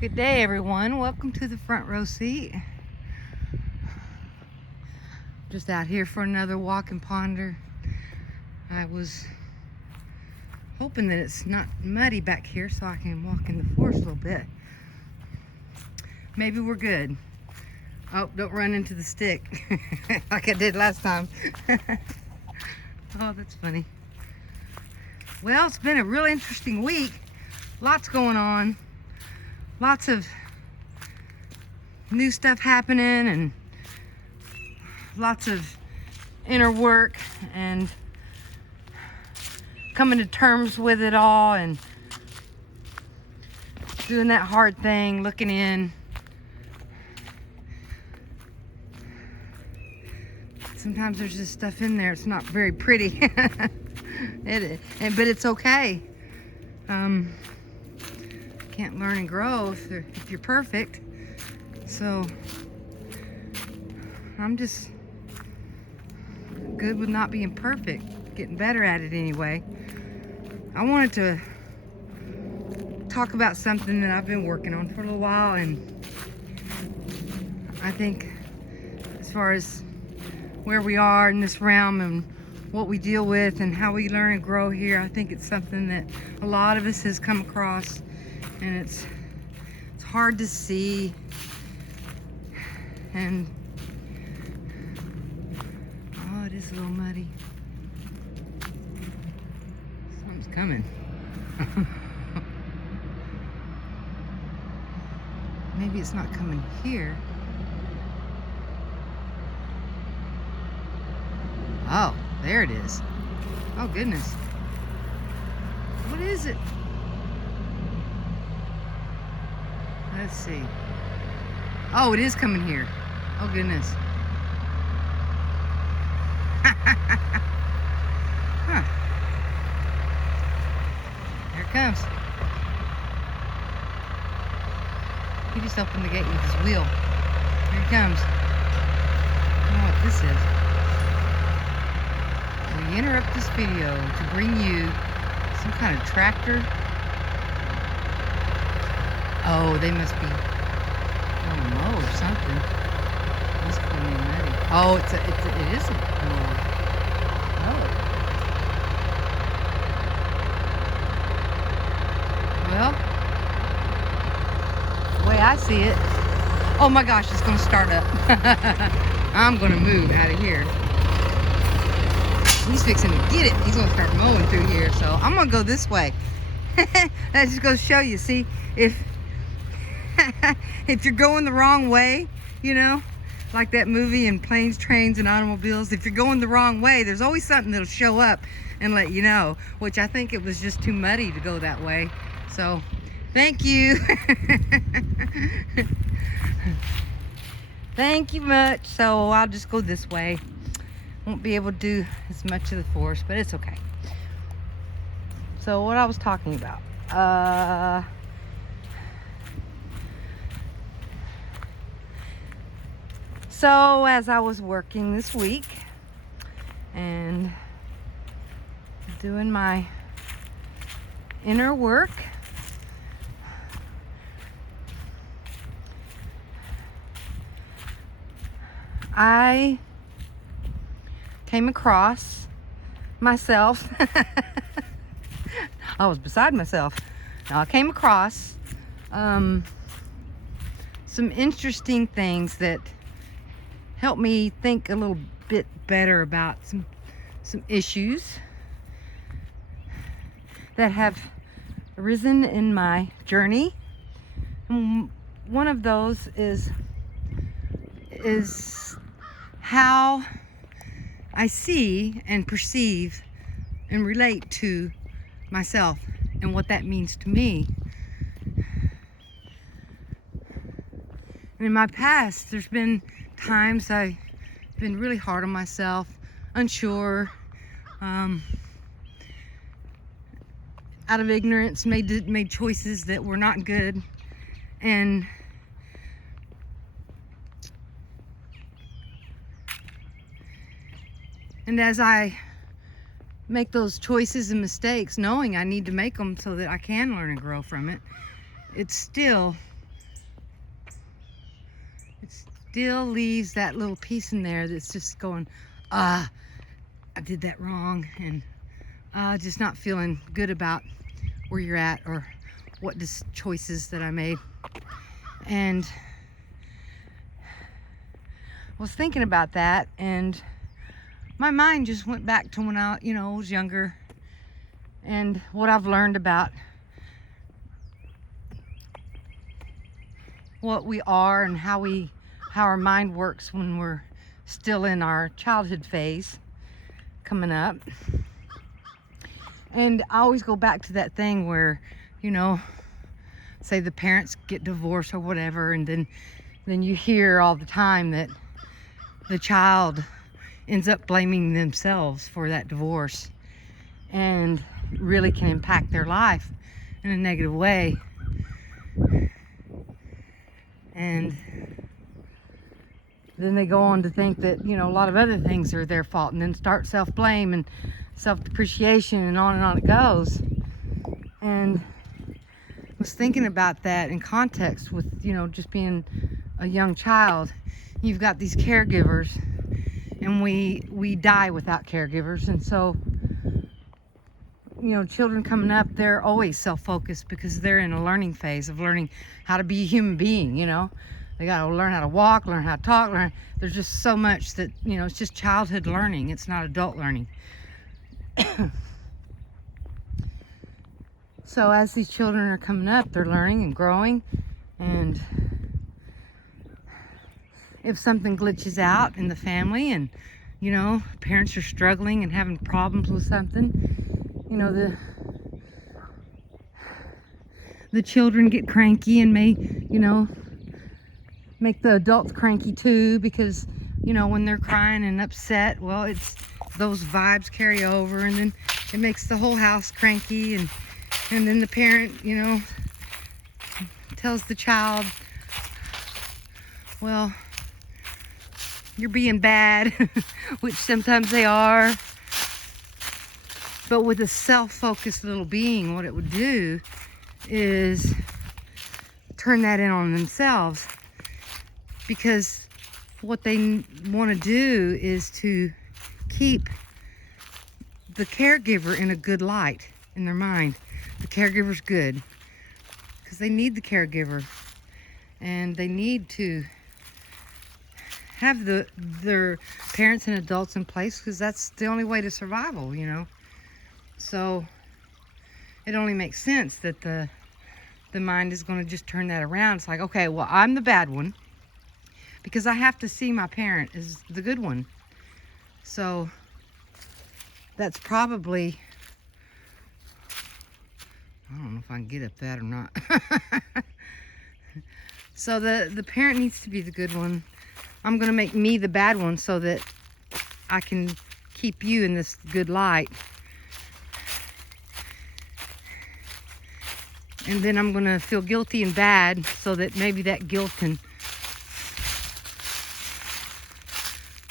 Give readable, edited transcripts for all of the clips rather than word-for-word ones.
Good day, everyone. Welcome to the front row seat. Just out here for another walk and ponder. I was hoping that it's not muddy back here so I can walk in the forest a little bit. Maybe we're good. Oh, don't run into the stick like I did last time. Oh, that's funny. Well, it's been a really interesting week. Lots going on. Lots of new stuff happening and lots of inner work and coming to terms with it all and doing that hard thing, looking in. Sometimes there's just stuff in there. It's not very pretty. But it's okay. Can't learn and grow if you're perfect. So I'm just good with not being perfect, getting better at it anyway. I wanted to talk about something that I've been working on for a little while, and I think as far as where we are in this realm and what we deal with and how we learn and grow here, I think it's something that a lot of us has come across, and it's hard to see, and oh, it is a little muddy. Something's coming. Maybe it's not coming here. Oh, there it is. Oh goodness. What is it? Let's see. Oh, it is coming here. Oh goodness. Huh. Here it comes. He just opened the gate with his wheel. Here he comes. I don't know what this is. We interrupt this video to bring you some kind of tractor. Oh, they must be on a mow or something. It's coming in ready. Oh, it is a mower. Oh. Well, the way I see it, oh my gosh, it's gonna start up. I'm gonna move out of here. He's fixing to get it. He's gonna start mowing through here, so I'm gonna go this way. That just goes to show you, see, if you're going the wrong way, you know, like that movie in Planes, Trains, and Automobiles, if you're going the wrong way, there's always something that'll show up and let you know, which I think it was just too muddy to go that way. So, thank you. Thank you much. So, I'll just go this way. Won't be able to do as much of the forest, but it's okay. So, what I was talking about. So as I was working this week and doing my inner work, I came across myself. I was beside myself. Now I came across some interesting things that help me think a little bit better about some issues that have arisen in my journey. And one of those is how I see and perceive and relate to myself and what that means to me. And in my past, there's been times I've been really hard on myself, unsure, out of ignorance, made choices that were not good, and as I make those choices and mistakes, knowing I need to make them so that I can learn and grow from it, it's still it still leaves that little piece in there that's just going, I did that wrong, and just not feeling good about where you're at or what choices that I made. And I was thinking about that, and my mind just went back to when I was younger, and what I've learned about what we are and how our mind works when we're still in our childhood phase coming up. And I always go back to that thing where, say the parents get divorced or whatever, and then you hear all the time that the child ends up blaming themselves for that divorce, and really can impact their life in a negative way. And then they go on to think that, a lot of other things are their fault, and then start self-blame and self-depreciation, and on it goes. And I was thinking about that in context with, just being a young child. You've got these caregivers, and we die without caregivers. And so, children coming up, they're always self-focused because they're in a learning phase of learning how to be a human being. They got to learn how to walk, learn how to talk, there's just so much that, it's just childhood learning. It's not adult learning. So as these children are coming up, they're learning and growing, and if something glitches out in the family and, parents are struggling and having problems with something, the children get cranky and may, make the adults cranky too, because, when they're crying and upset, well, it's those vibes carry over, and then it makes the whole house cranky, and then the parent, tells the child, well, you're being bad, which sometimes they are. But with a self-focused little being, what it would do is turn that in on themselves, because what they want to do is to keep the caregiver in a good light in their mind. The caregiver's good because they need the caregiver, and they need to have their parents and adults in place, because that's the only way to survival, So it only makes sense that the mind is going to just turn that around. It's like, okay, well, I'm the bad one because I have to see my parent as the good one. So that's probably, I don't know if I can get up that or not. So the parent needs to be the good one. I'm going to make me the bad one so that I can keep you in this good light. And then I'm going to feel guilty and bad so that maybe that guilt can,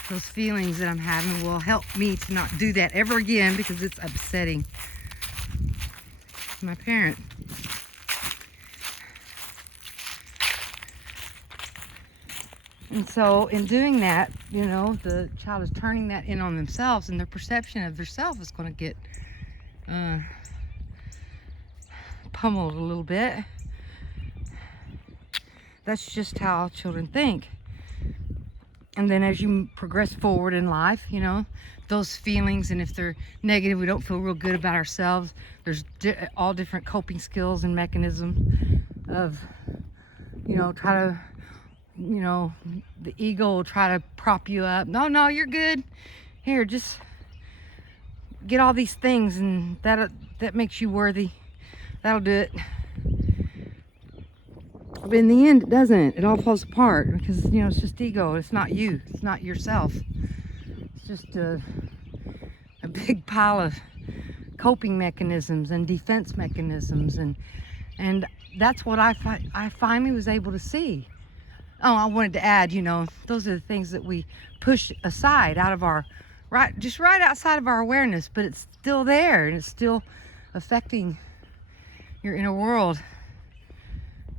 those feelings that I'm having will help me to not do that ever again, because it's upsetting my parent. And so in doing that, the child is turning that in on themselves, and their perception of themselves is going to get pummeled a little bit. That's just how children think. And then as you progress forward in life, those feelings, and if they're negative, we don't feel real good about ourselves, there's all different coping skills and mechanisms of, try to, the ego will try to prop you up. No, you're good. Here, just get all these things, and that makes you worthy. That'll do it. But in the end, it doesn't. It all falls apart because, it's just ego. It's not you. It's not yourself. It's just a big pile of coping mechanisms and defense mechanisms. And that's what I finally was able to see. Oh, I wanted to add, those are the things that we push aside out of our, right outside of our awareness, but it's still there, and it's still affecting your inner world.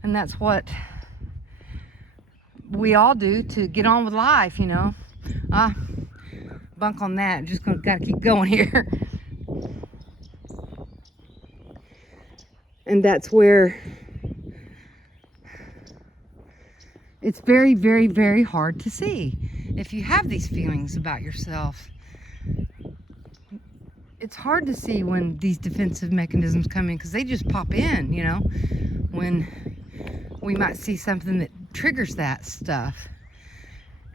And that's what we all do to get on with life, you know. Bunk on that. Just gotta keep going here. And that's where it's very, very, very hard to see. If you have these feelings about yourself, it's hard to see when these defensive mechanisms come in, because they just pop in, you know, when we might see something that triggers that stuff.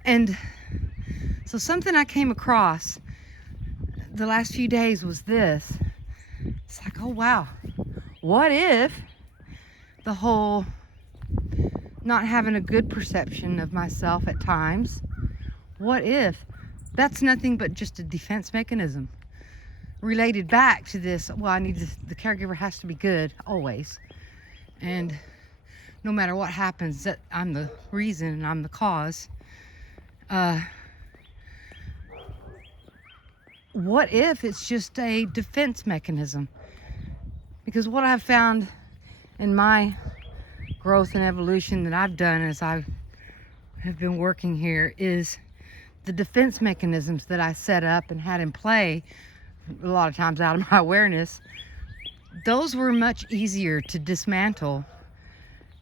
And so something I came across the last few days was this. It's like, oh wow, what if the whole not having a good perception of myself at times, what if that's nothing but just a defense mechanism related back to this? Well, the caregiver has to be good always, and no matter what happens, that I'm the reason and I'm the cause. What if it's just a defense mechanism? Because what I've found in my growth and evolution that I've done as I have been working here is the defense mechanisms that I set up and had in play, a lot of times out of my awareness, those were much easier to dismantle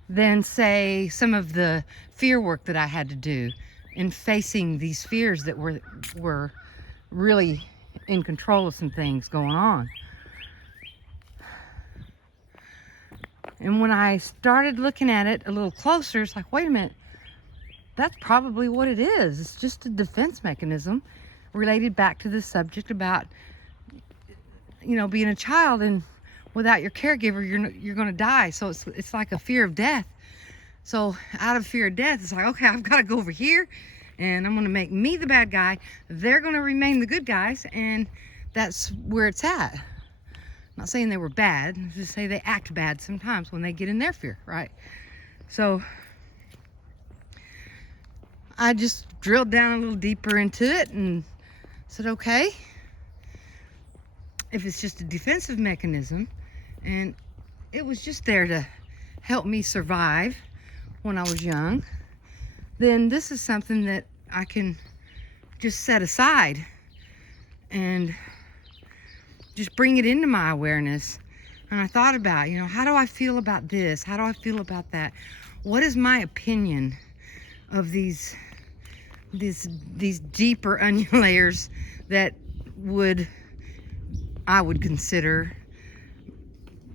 than, say, some of the fear work that I had to do in facing these fears that were really in control of some things going on. And when I started looking at it a little closer, it's like, wait a minute, that's probably what it is. It's just a defense mechanism related back to this subject about, you know, being a child, and without your caregiver, you're going to die. So it's like a fear of death. So out of fear of death, it's like, okay, I've got to go over here, and I'm going to make me the bad guy. They're going to remain the good guys, and that's where it's at. I'm not saying they were bad, just say they act bad sometimes when they get in their fear, right? So I just drilled down a little deeper into it and said, okay, if it's just a defensive mechanism and it was just there to help me survive when I was young, then this is something that I can just set aside and just bring it into my awareness. And I thought about, you know, how do I feel about this? How do I feel about that? What is my opinion of these deeper onion layers that I would consider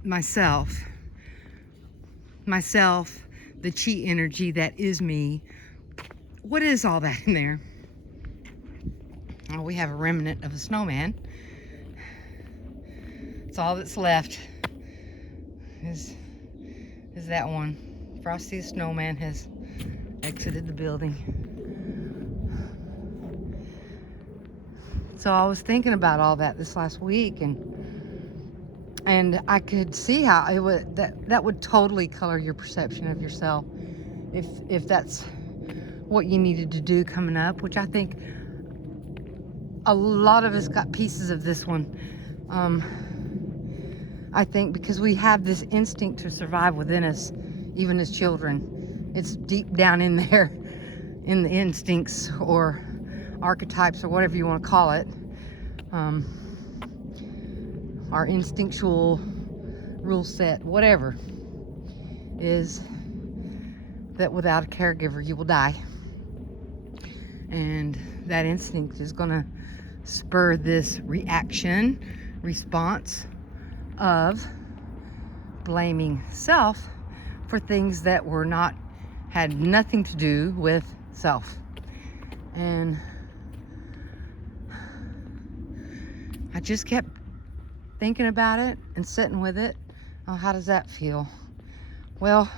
myself, the chi energy that is me. What is all that in there? Oh, we have a remnant of a snowman. It's all that's left is that one. Frosty the Snowman has exited the building. So I was thinking about all that this last week, and I could see how it would that would totally color your perception of yourself if that's what you needed to do coming up, which I think a lot of us got pieces of this one. I think because we have this instinct to survive within us, even as children. It's deep down in there, in the instincts or archetypes or whatever you want to call it. Our instinctual rule set, whatever, is that without a caregiver you will die. And that instinct is going to spur this response of blaming self for things that had nothing to do with self. And I just kept thinking about it and sitting with it. Oh, how does that feel? Well,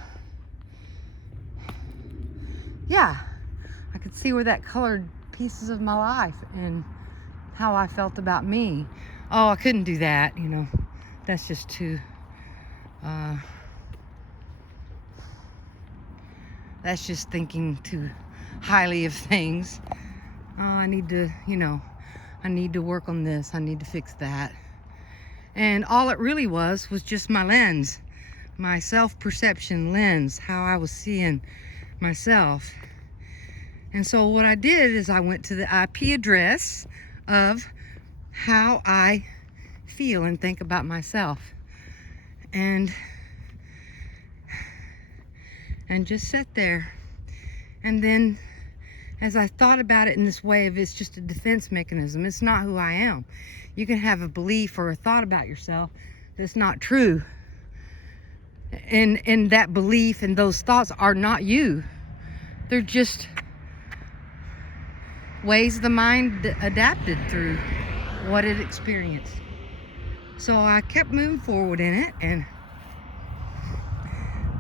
yeah, I could see where that colored pieces of my life and how I felt about me. Oh, I couldn't do that, you know. That's just too, that's just thinking too highly of things. Oh, I need to work on this. I need to fix that. And all it really was just my lens, my self-perception lens, how I was seeing myself. And so what I did is I went to the IP address of how I feel and think about myself, and just sat there. And then as I thought about it in this way of it's just a defense mechanism, it's not who I am. You can have a belief or a thought about yourself that's not true, and that belief and those thoughts are not you. They're just ways the mind adapted through what it experienced. So I kept moving forward in it, and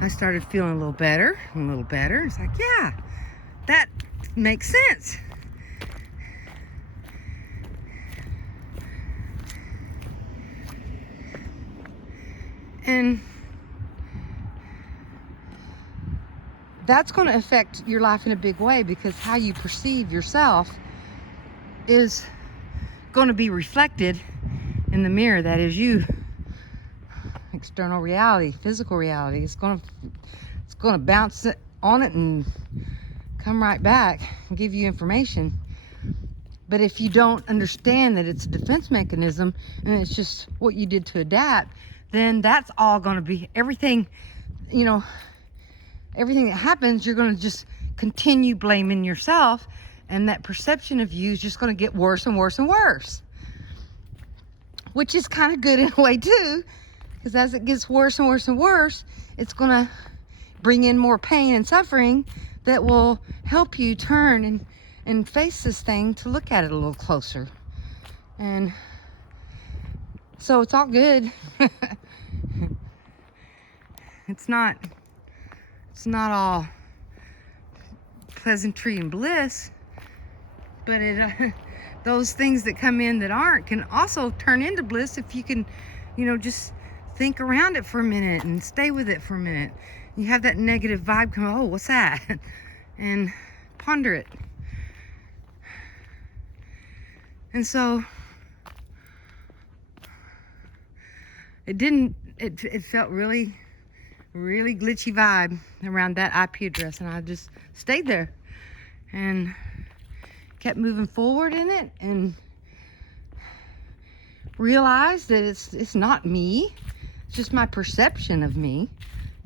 I started feeling a little better and a little better. It's like, yeah, that makes sense. And that's going to affect your life in a big way, because how you perceive yourself is going to be reflected in the mirror that is you. External reality, physical reality, it's going to bounce on it and come right back and give you information. But if you don't understand that it's a defense mechanism and it's just what you did to adapt, then that's all going to be everything, everything that happens, you're going to just continue blaming yourself, and that perception of you is just going to get worse and worse and worse, which is kind of good in a way too, because as it gets worse and worse and worse, it's going to bring in more pain and suffering that will help you turn and face this thing to look at it a little closer. And so it's all good. It's not all pleasantry and bliss, but those things that come in that aren't can also turn into bliss if you can, just think around it for a minute and stay with it for a minute. You have that negative vibe come, oh, what's that? And ponder it. And so it felt really, really glitchy vibe around that IP address, and I just stayed there and kept moving forward in it, and realized that it's not me, it's just my perception of me,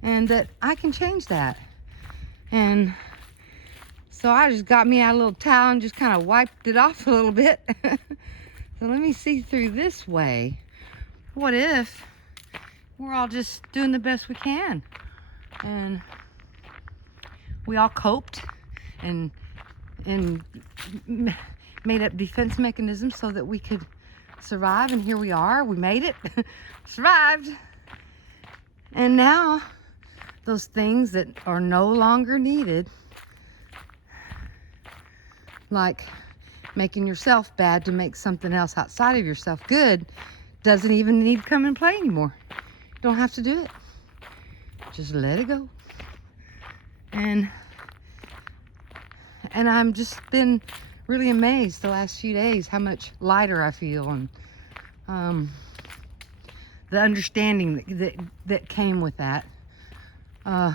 and that I can change that. And so I just got me out a little towel and just kind of wiped it off a little bit. So let me see through this way. What if we're all just doing the best we can, and we all coped and made up defense mechanisms so that we could survive, and here we are, we made it. Survived. And now those things that are no longer needed, like making yourself bad to make something else outside of yourself good, doesn't even need to come and play anymore. Don't have to do it. Just let it go. And I'm just been really amazed the last few days how much lighter I feel, and the understanding that came with that. I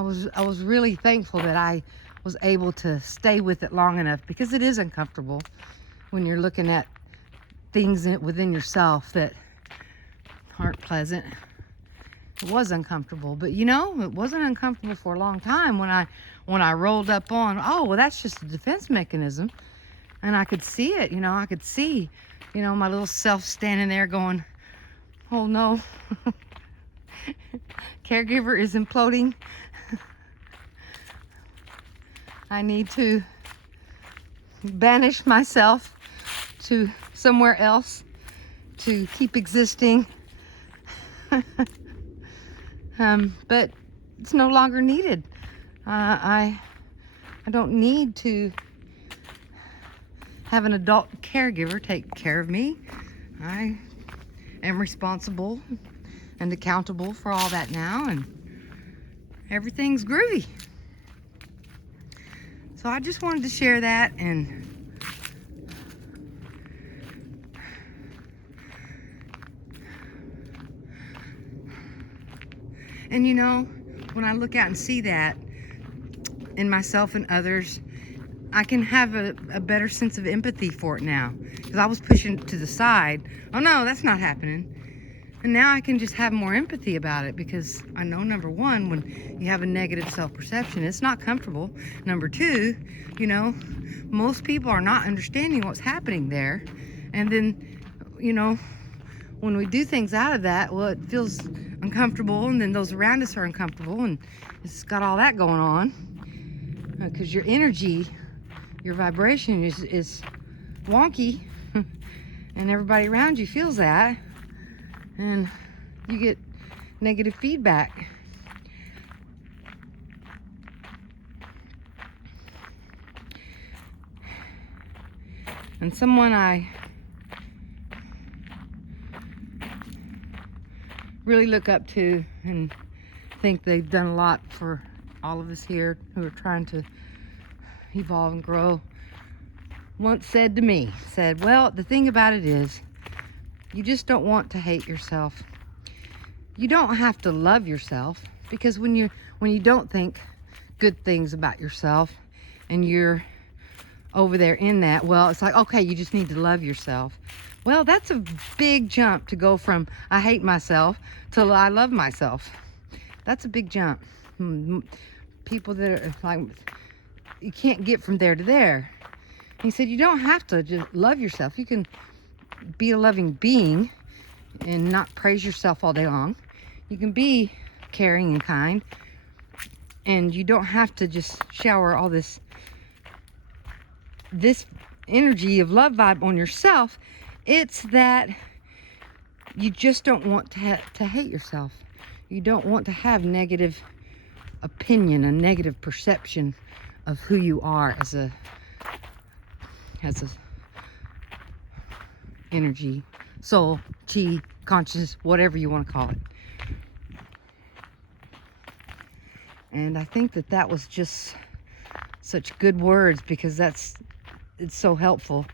was really thankful that I was able to stay with it long enough, because it is uncomfortable when you're looking at things within yourself that aren't pleasant. It was uncomfortable, but it wasn't uncomfortable for a long time when I rolled up on, oh, well, that's just a defense mechanism. And I could see it, I could see, my little self standing there going, oh no, caregiver is imploding. I need to banish myself to somewhere else to keep existing. But it's no longer needed. I don't need to have an adult caregiver take care of me. I am responsible and accountable for all that now, and everything's groovy. So I just wanted to share that, and And you know, when I look out and see that in myself and others, I can have a better sense of empathy for it now. Because I was pushing it to the side. Oh no, that's not happening. And now I can just have more empathy about it, because I know, number one, when you have a negative self-perception, it's not comfortable. Number two, you know, most people are not understanding what's happening there. And then, you know, when we do things out of that, well, it feels uncomfortable, and then those around us are uncomfortable, and it's got all that going on. Because your energy, your vibration is wonky, and everybody around you feels that. And you get negative feedback. And someone I really look up to and think they've done a lot for all of us here who are trying to evolve and grow, once said to me, well, the thing about it is, you just don't want to hate yourself. You don't have to love yourself, because when you don't think good things about yourself and you're over there in that, well, it's like, okay, you just need to love yourself. Well, that's a big jump to go from I hate myself to I love myself. That's a big jump. People that are like, you can't get from there to there. He said, you don't have to just love yourself. You can be a loving being and not praise yourself all day long. You can be caring and kind, and you don't have to just shower all this energy of love vibe on yourself. It's that you just don't want to hate yourself. You don't want to have negative opinion, a negative perception of who you are as a energy, soul, chi, consciousness, whatever you want to call it. And I think that was just such good words, because it's so helpful.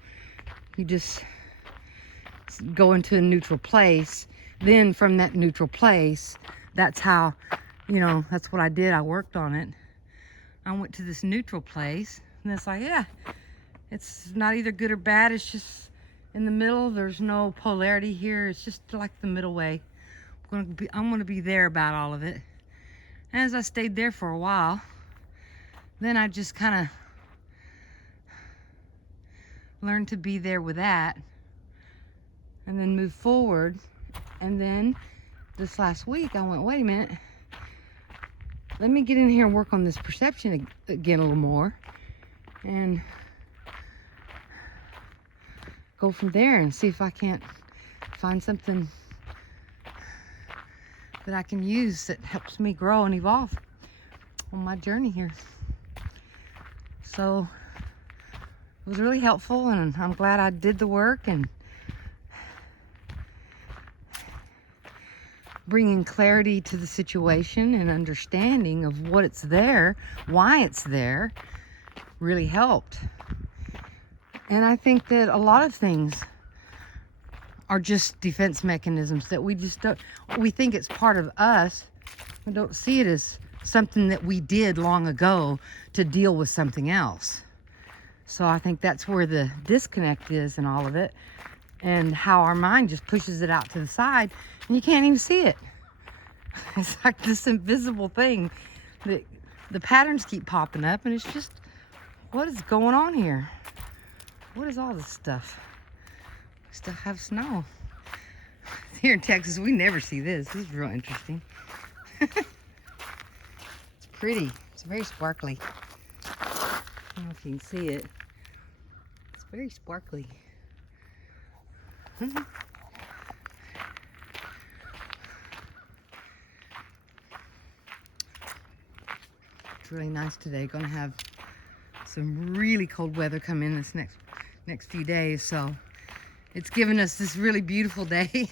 You just go into a neutral place. Then from that neutral place, that's how, that's what I did. I worked on it. I went to this neutral place, and it's like, yeah, it's not either good or bad. It's just in the middle. There's no polarity here. It's just like the middle way. I'm going to be there about all of it. And as I stayed there for a while, then I just kind of learned to be there with that, and then move forward. And then this last week, I went, wait a minute, let me get in here and work on this perception again a little more, and go from there and see if I can't find something that I can use that helps me grow and evolve on my journey here. So it was really helpful, and I'm glad I did the work, and bringing clarity to the situation and understanding of what it's there, why it's there, really helped. And I think that a lot of things are just defense mechanisms that we just don't, we think it's part of us. We don't see it as something that we did long ago to deal with something else. So I think that's where the disconnect is in all of it, and how our mind just pushes it out to the side, and you can't even see it. It's like this invisible thing that the patterns keep popping up, and it's just, what is going on here? What is all this stuff? We still have snow. Here in Texas, we never see this. This is real interesting. It's pretty. It's very sparkly. I don't know if you can see it. It's very sparkly. It's really nice today. Gonna have some really cold weather come in this next few days, so it's given us this really beautiful day.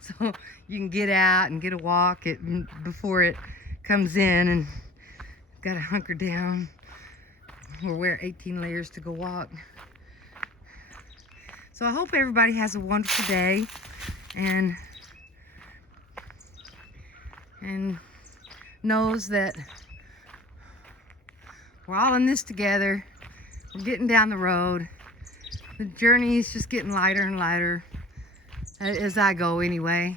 So you can get out and get a walk before it comes in, and gotta hunker down or wear 18 layers to go walk. So I hope everybody has a wonderful day, and knows that we're all in this together. We're getting down the road. The journey is just getting lighter and lighter as I go anyway.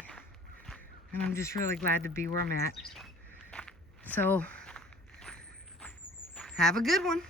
And I'm just really glad to be where I'm at. So, have a good one.